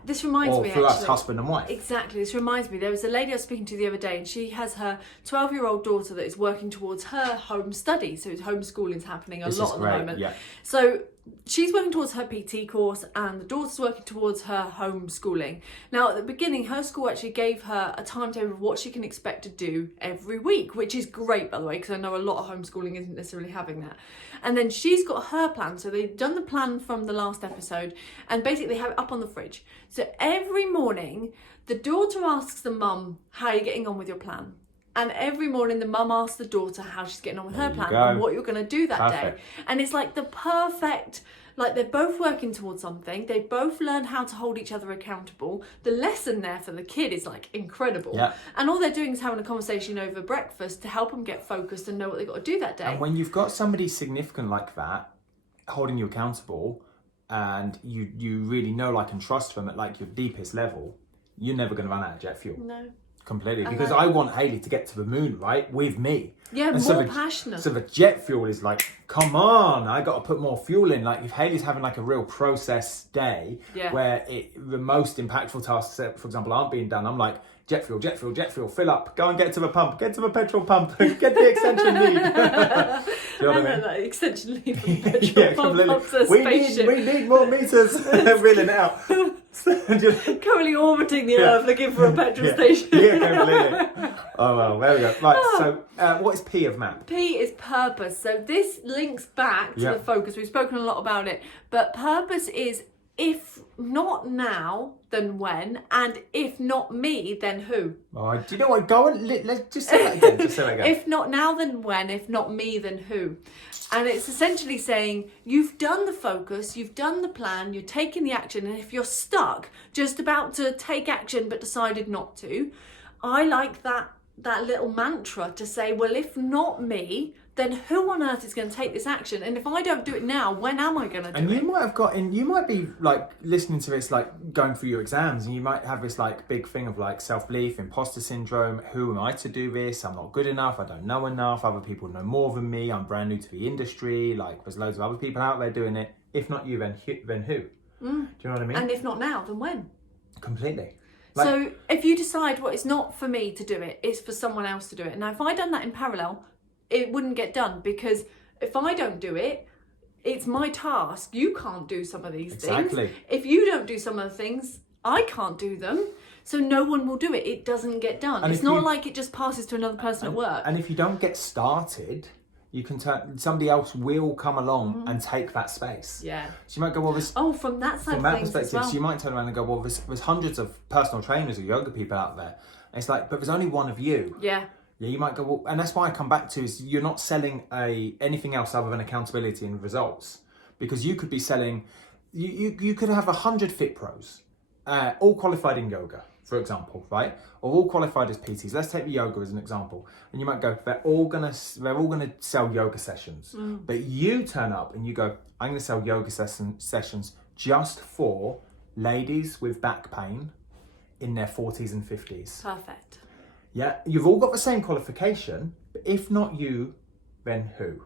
This reminds me actually. Or for us, husband and wife. Exactly, this reminds me. There was a lady I was speaking to the other day, and she has her 12-year-old daughter that is working towards her home study. So homeschooling is happening a lot at the moment. So she's working towards her PT course and the daughter's working towards her homeschooling. Now at the beginning, her school actually gave her a timetable of what she can expect to do every week, which is great, by the way, because I know a lot of homeschooling isn't necessarily having that. And then she's got her plan. So they've done the plan from the last episode and basically have it up on the fridge. So every morning, the daughter asks the mum, how are you getting on with your plan? And every morning the mum asks the daughter how she's getting on with her plan and what you're going to do that day. And it's like the perfect Like, they're both working towards something. They both learn how to hold each other accountable. The lesson there for the kid is like incredible. Yeah. And all they're doing is having a conversation over breakfast to help them get focused and know what they've got to do that day. And when you've got somebody significant like that holding you accountable, and you really know, like, and trust them at like your deepest level, you're never going to run out of jet fuel. No. Completely, because I want Hayley to get to the moon, right, with me. Yeah, and more passionate. So the jet fuel is like, come on, I got to put more fuel in. Like, if Hayley's having like a real process day where the most impactful tasks, for example, aren't being done, I'm like, jet fuel, fill up, go and get to the pump, get to the petrol pump, get the extension lead. Do you know what I mean? That extension lead from petrol pump up to Spaceship. We need more meters. Reeling it out. Currently orbiting the Earth looking for a petrol station. Yeah, completely. Oh, well, there we go. Right, so what is P of MAP? P is purpose. So this links back to the focus. We've spoken a lot about it. But purpose is, if not now, then when? And if not me, then who? Oh, do you know what? Go on, let's just say that again. If not now, then when? If not me, then who? And it's essentially saying, you've done the focus, you've done the plan, you're taking the action, and if you're stuck, just about to take action but decided not to, I like that little mantra to say, well, if not me, then who on earth is going to take this action? And if I don't do it now, when am I going to do it? And you might be like listening to this, like going through your exams, and you might have this like big thing of like self-belief, imposter syndrome. Who am I to do this? I'm not good enough. I don't know enough. Other people know more than me. I'm brand new to the industry. Like, there's loads of other people out there doing it. If not you, then who? Do you know what I mean? And if not now, then when? Completely. So if you decide, well, it's not for me to do it, it's for someone else to do it. Now, if I'd done that in parallel, it wouldn't get done, because if I don't do it, it's my task. You can't do some of these things. If you don't do some of the things, I can't do them. So no one will do it. It doesn't get done. And it's not like it just passes to another person at work. And if you don't get started, you can somebody else will come along and take that space. Yeah. So you might go, well, from that side from of that things perspective, as well. so you might turn around and go, well, there's hundreds of personal trainers or yoga people out there. And it's like, but there's only one of you. Yeah. Yeah, you might go, well, and that's why I come back to is you're not selling anything else other than accountability and results, because you could be selling, you could have 100 fit pros, all qualified in yoga, for example, right? Or all qualified as PTs. Let's take the yoga as an example, and you might go, they're all gonna sell yoga sessions, but you turn up and you go, I'm gonna sell yoga sessions just for ladies with back pain in their 40s and 50s. Perfect. Yeah, you've all got the same qualification, but if not you, then who?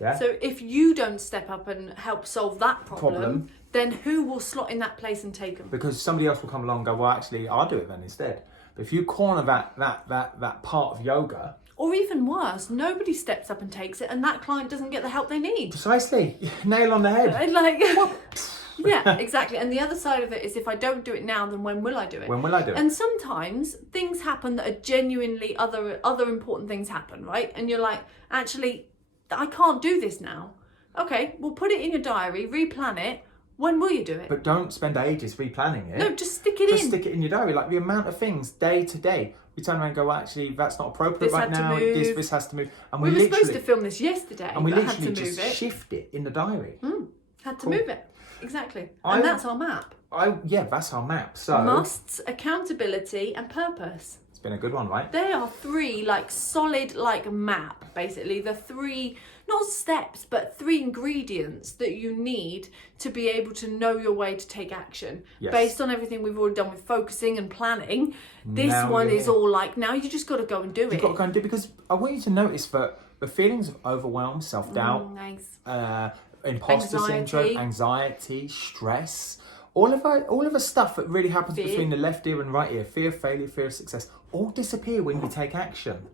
Yeah. So if you don't step up and help solve that problem, then who will slot in that place and take them? Because somebody else will come along and go, well, actually, I'll do it then instead. But if you corner that part of yoga, or even worse, nobody steps up and takes it, and that client doesn't get the help they need. Precisely, nail on the head. Like, yeah, exactly. And the other side of it is, if I don't do it now, then when will I do it? When will I do it? And sometimes things happen that are genuinely other important things happen, right? And you're like, actually, I can't do this now. Okay, well, put it in your diary, replan it. When will you do it? But don't spend ages replanning it. No, just stick it in. Just stick it in your diary. Like, the amount of things day to day, we turn around and go, well, actually, that's not appropriate right now. This has to move. And we were supposed to film this yesterday, and we but literally had to move just it. shift it in the diary. Had to move it. Exactly. And that's our map. That's our map. So musts, accountability, and purpose. It's been a good one, right? They are three solid map, basically. The three, not steps, but three ingredients that you need to be able to know your way to take action. Yes. Based on everything we've already done with focusing and planning, this one is all now you just got to go and do it. You've got to go and do it, because I want you to notice that the feelings of overwhelm, self-doubt, imposter syndrome, anxiety, stress, all of the stuff that really happens between the left ear and right ear, fear of failure, fear of success, all disappear when you take action.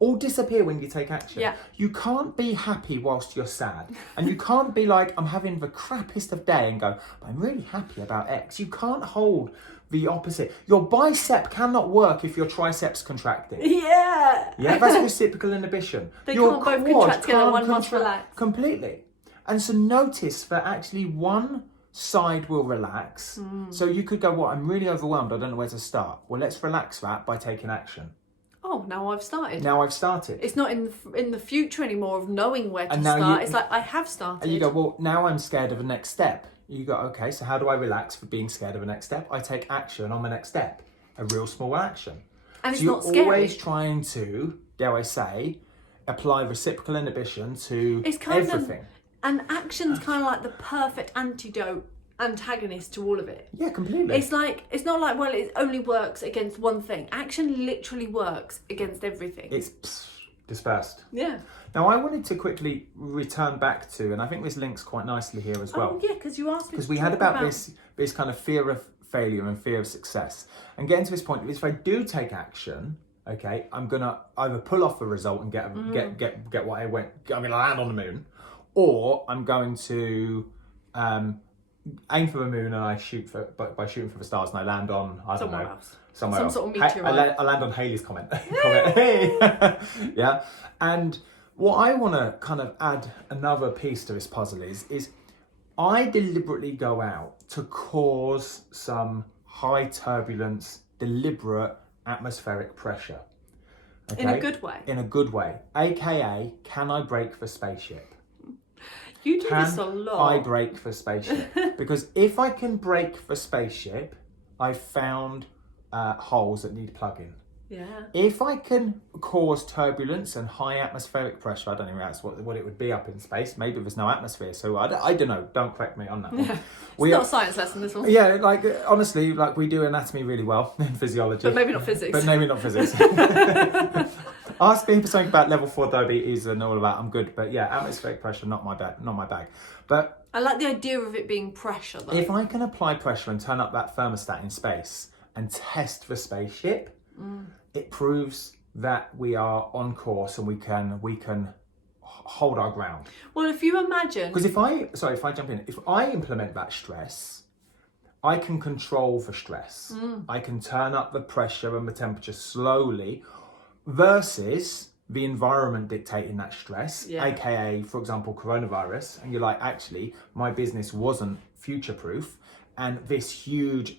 Yeah. You can't be happy whilst you're sad. And you can't be like, I'm having the crappiest of day and go, but I'm really happy about X. You can't hold the opposite. Your bicep cannot work if your triceps contracted. Yeah, that's reciprocal inhibition. They your can't both contract together, one must relax. Completely. And so notice that actually one side will relax. So you could go, well, I'm really overwhelmed. I don't know where to start. Well, let's relax that by taking action. oh, now I've started. Now I've started. It's not in the future anymore of knowing where to And now start. It's like, I have started. And you go, well, now I'm scared of the next step. You go, okay, so how do I relax for being scared of the next step? I take action on the next step, a real small action. And so it's you're not scary. always trying to, dare I say, apply reciprocal inhibition to It's kind everything. And action's kind of like the perfect antagonist to all of it. Yeah, completely. It's not like, well, it only works against one thing. Action literally works against everything. It's dispersed. Yeah. Now, I wanted to quickly return back to, and I think this links quite nicely here as well. Oh, yeah, because you asked me Because to we had talk about this kind of fear of failure and fear of success. And getting to this point, if I do take action, okay, I'm gonna either pull off the result and get what I want. I'm gonna land on the moon, or I'm going to aim for the moon and I shoot for by shooting for the stars and I land on somewhere else. Some sort of meteorite. I land on Halley's comment. Hey. Yeah. And what I want to kind of add another piece to this puzzle is I deliberately go out to cause some high turbulence, deliberate atmospheric pressure. Okay? In a good way. In a good way. AKA, can I break the spaceship? You do this a lot. I break the spaceship? Because if I can break the spaceship, I've found holes that need plugging. Yeah. If I can cause turbulence and high atmospheric pressure, I don't even know what it would be up in space. Maybe there's no atmosphere, so I don't know. Don't correct me on that one. Yeah. It's not a science lesson, this one. Yeah, like honestly, like we do anatomy really well in physiology. But maybe not physics. Ask me for something about level 4 diabetes and all of that. I'm good, but yeah, atmospheric pressure, not my bag. But I like the idea of it being pressure, though. if I can apply pressure and turn up that thermostat in space and test the spaceship, it proves that we are on course and we can hold our ground. Well, if you imagine, because if I jump in, if I implement that stress, I can control the stress. I can turn up the pressure and the temperature slowly, versus the environment dictating that stress, aka, for example, coronavirus. And you're like, actually, my business wasn't future-proof, and this huge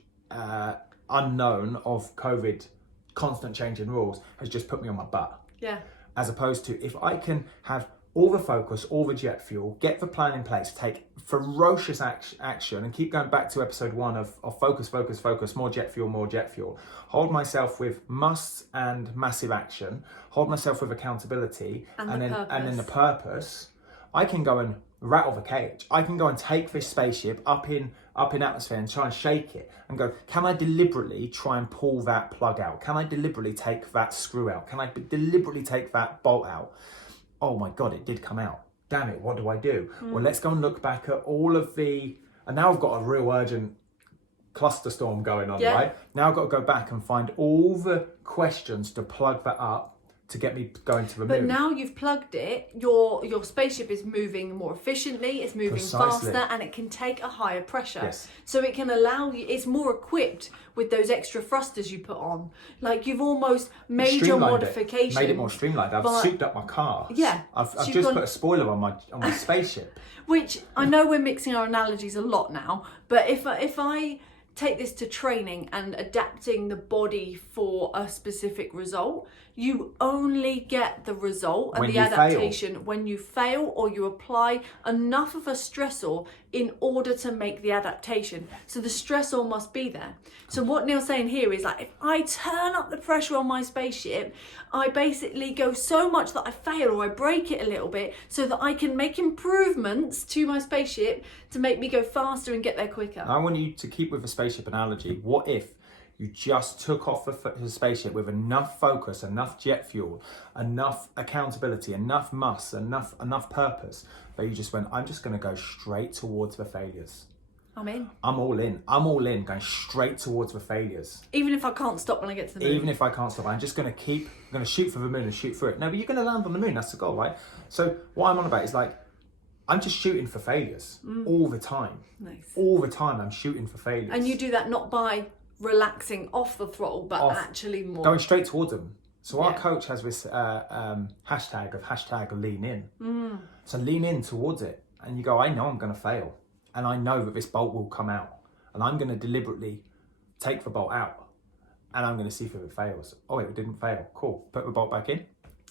unknown of COVID, constant change in rules, has just put me on my butt. Yeah. As opposed to if I can have all the focus, all the jet fuel, get the plan in place, take ferocious action, and keep going back to episode 1 of focus, more jet fuel, hold myself with musts and massive action, hold myself with accountability, and then the purpose, I can go and rattle the cage. I can go and take this spaceship up in atmosphere and try and shake it and go, can I deliberately try and pull that plug out? Can I deliberately take that screw out? Can I deliberately take that bolt out? Oh my God, it did come out. Damn it, what do I do? Well, let's go and look back at all of and now I've got a real urgent cluster storm going on, right? Now I've got to go back and find all the questions to plug that up to get me going to the moon. But now you've plugged it, your spaceship is moving more efficiently, it's moving faster, and it can take a higher pressure. Yes. So it can allow you, it's more equipped with those extra thrusters you put on. Like you've almost made your modification. Made it more streamlined. I've souped up my car. Yeah. I've just put a spoiler on my spaceship. Which, I know we're mixing our analogies a lot now, but if I take this to training and adapting the body for a specific result, you only get the result and the adaptation when you fail or you apply enough of a stressor in order to make the adaptation. So the stressor must be there. So what Neale's saying here is like, if I turn up the pressure on my spaceship, I basically go so much that I fail or I break it a little bit so that I can make improvements to my spaceship to make me go faster and get there quicker. I want you to keep with the spaceship analogy. What if you just took off the spaceship with enough focus, enough jet fuel, enough accountability, enough muss, enough purpose, that you just went, I'm just going to go straight towards the failures. I'm in. I'm all in, going straight towards the failures. Even if I can't stop when I get to the moon. Even if I can't stop, I'm just going to shoot for the moon and shoot through it. No, but you're going to land on the moon, that's the goal, right? So what I'm on about is like, I'm just shooting for failures all the time. Nice. All the time I'm shooting for failures. And you do that not by relaxing off the throttle, but actually more going straight towards them. So our coach has this hashtag lean in. So lean in towards it, and you go, I know I'm going to fail, and I know that this bolt will come out, and I'm going to deliberately take the bolt out, and I'm going to see if it fails. Oh, it didn't fail. Cool. Put the bolt back in.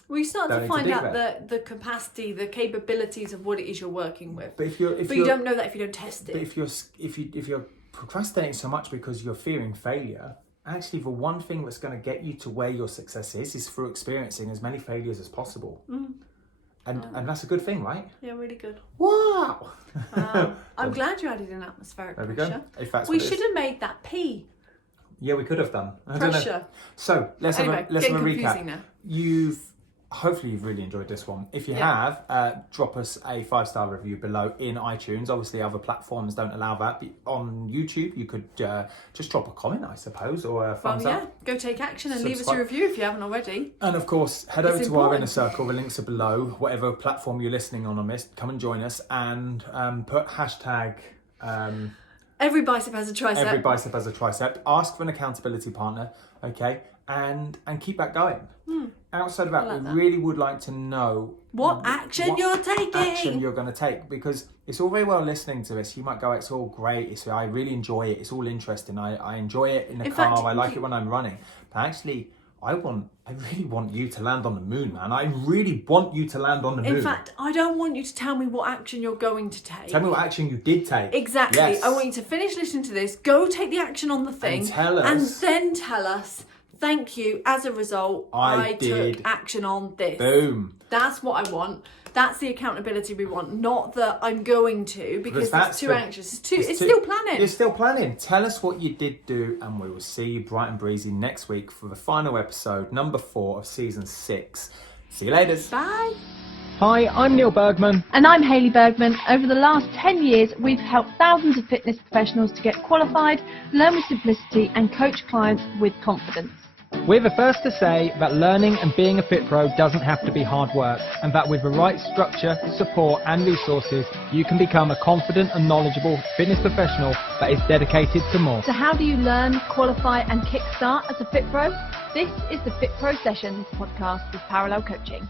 We start Don't to need to find dig out that. the capacity, the capabilities of what it is you're working with. But you don't know that if you don't test it. But if you're procrastinating so much because you're fearing failure, actually the one thing that's going to get you to where your success is through experiencing as many failures as possible. And that's a good thing, right? Yeah, really good. Wow. I'm glad you added an atmospheric There we pressure. go. If that's We what it should is. have made that P. Yeah, we could have done. I don't know. Pressure. So let's Anyway, have a getting recap. confusing now. Hopefully you've really enjoyed this one. If you Yeah. have, drop us a 5-star review below in iTunes. Obviously other platforms don't allow that. But on YouTube, you could just drop a comment, I suppose, or a thumbs up. Go take action and leave us a Subscribe. review if you haven't already. And of course, head over It's to our important. inner circle. The links are below. Whatever platform you're listening on this, come and join us and put hashtag Every bicep has a tricep. every bicep has a tricep. Ask for an accountability partner, okay, and keep that going. Outside of that, like we that. really would like to know What action you're taking. Action you're going to take, because it's all very well listening to this. You might go, "It's all great. I really enjoy it. It's all interesting. I enjoy it in the car. fact, I like it when I'm running." But actually, I really want you to land on the moon, man. I really want you to land on the moon. In fact, I don't want you to tell me what action you're going to take. Tell me what action you did take. Exactly. Yes. I want you to finish listening to this, go take the action on the thing, And tell us. and then tell us, thank you, as a result, I took did. action on this. Boom. That's what I want. That's the accountability we want, not that I'm going to, because it's too anxious. It's still planning. You're still planning. Tell us what you did do, and we will see you bright and breezy next week for the final episode, number 4 of season 6. See you later. Bye. Hi, I'm Neil Bergman. And I'm Hayley Bergman. Over the last 10 years, we've helped thousands of fitness professionals to get qualified, learn with simplicity, and coach clients with confidence. We're the first to say that learning and being a fit pro doesn't have to be hard work, and that with the right structure, support and resources, you can become a confident and knowledgeable fitness professional that is dedicated to more. So how do you learn, qualify and kickstart as a Fit Pro? This is the FITPRO Session Podcast with Parallel Coaching.